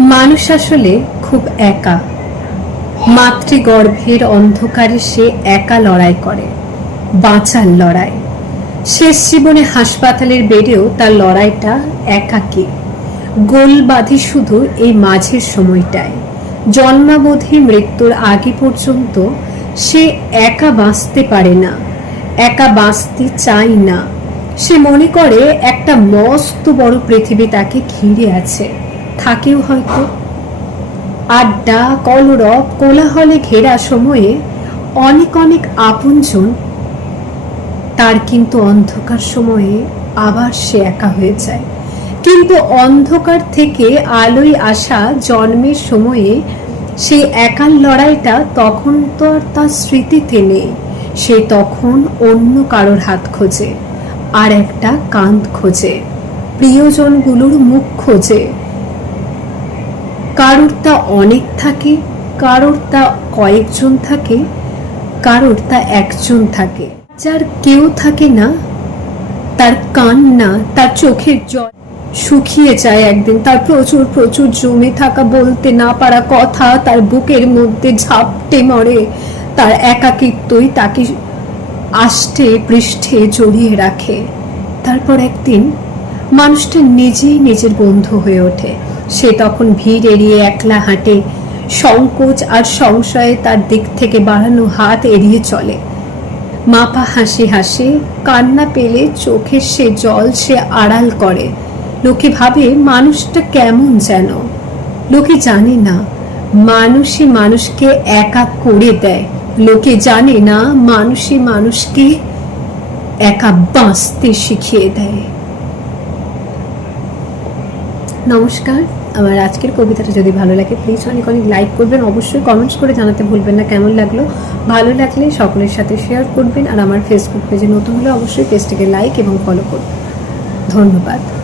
মানুষ আসলে খুব একা। মাতৃগর্ভের অন্ধকারে সে একা লড়াই করে, বাঁচার লড়াই। শেষ জীবনে হাসপাতালের বেডেও তার লড়াইটা একাকী গোল বাঁধে শুধু এই মাঝের সময়টায় জন্মাবধি মৃত্যুর আগে পর্যন্ত সে একা বাঁচতে পারে না, একা বাঁচতে চায় না। সে মনে করে একটা মস্ত বড় পৃথিবী তাকে ঘিরে আছে। থাকেও হয়তো। আড্ডা, কলরব, কোলাহলে ঘেরা সময়ে অনেক অনেক আপনজন, তার কিন্তু অন্ধকার সময়ে আবার সে একা হয়ে যায়। কিন্তু অন্ধকার থেকে আলোয় আসা জন্মের সময়ে সেই একার লড়াইটা তখন তো আর তার স্মৃতিতে নেই। সে তখন অন্য কারোর হাত খোঁজে, আর একটা কান্ত খোঁজে, প্রিয়জনগুলোর মুখ খোঁজে। কারোর তা অনেক থাকে, কারোর তা কয়েকজন থাকে, কারোর তা একজন থাকে। যার কেউ থাকে না, তার কান্না তার চোখের জল শুকিয়ে যায় একদিন। তার প্রচুর প্রচুর জমে থাকা বলতে না পারা কথা, তার বুকের মধ্যে ঝাপটে মরে, তার একাকিত্বই তাকে আষ্টে, পৃষ্ঠে জড়িয়ে রাখে। তারপর একদিন মানুষটা নিজেই নিজের বন্ধু হয়ে ওঠে। সে তখন ভিড় এড়িয়ে একলা হাঁটে। সংকোচ আর সংশয়ে তার দিক থেকে বাড়ানো হাত এড়িয়ে চলে। মাপা হাসি হাসি, কান্না পেলে চোখের সে জল সে আড়াল করে। লোকে ভাবে, মানুষটা কেমন যেন? লোকে জানে না, মানুষই মানুষকে একা করে দেয়। লোকে জানে না, মানুষই মানুষকে একা বাঁচতে শিখিয়ে দেয়। নমস্কার। আমার আজকের কবিতাটা যদি ভালো লাগে প্লিজ অনেক অনেক লাইক করবেন। অবশ্যই কমেন্টস করে জানাতে ভুলবেন না, কেমন লাগল? ভালো লাগলে সকলের সাথে শেয়ার করবেন। আর আমার ফেসবুক পেজে নতুন হলে অবশ্যই পেজটিকে লাইক এবং ফলো করবেন। ধন্যবাদ।